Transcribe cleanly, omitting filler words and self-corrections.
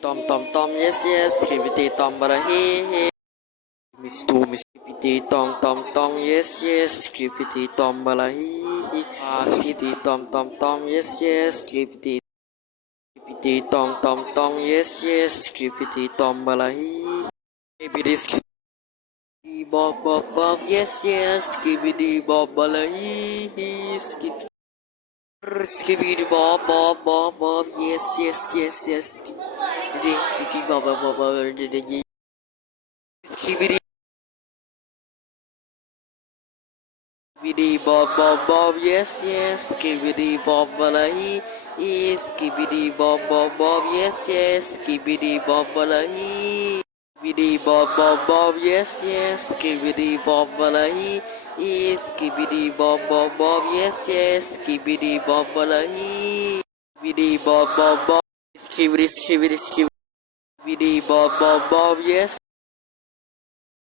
Tom tom tom yes yes skibbity tom bara he he miss two miss skibbity tom tom tom yes yes skibbity tom bara he he skibbity tom tom tom yes yes skibbity skibbity tom tom tom yes yes skibbity tom bara he skibbity skibbity bob bob bob yes yes skibbity bob bara he he skibbity bob bob bob bob yes yes yes yes skibbity bob bob bob bob skibbity Skibidi bob bob bob yes yes skibidi bob balahi is skibidi bob bob bob yes yes skibidi bob balahi skibidi bob bob bob yes yes skibidi bob balahi is skibidi bob bob bob yes yes skibidi bob balahi skibidi bob bob bob skibidi skibidi skibidi bob bob bob yes